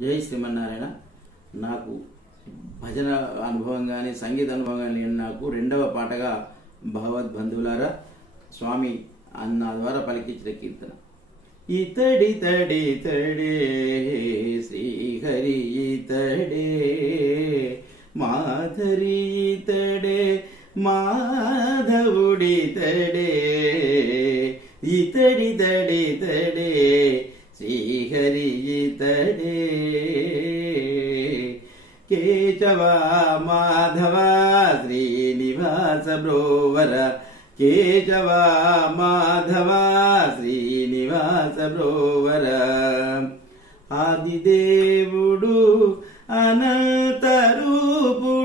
జై శ్రీమన్నారాయణ. నాకు భజన అనుభవం కానీ సంగీత అనుభవం కానీ నాకు రెండవ పాటగా భగవద్బంధువులారా స్వామి అన్న ద్వారా పలికించిన కీర్తన. ఇతడితడితడే శ్రీహరి ఇతడే మాధరి ఇతడే మాధవుడితడే ఇతడితడితడే శ్రీహరి ఇతడే కేశవ మాధవ శ్రీనివాస బ్రోవర కేశవ మాధవ శ్రీనివాస బ్రోవర ఆదిదేవుడు అనంత రూపుడు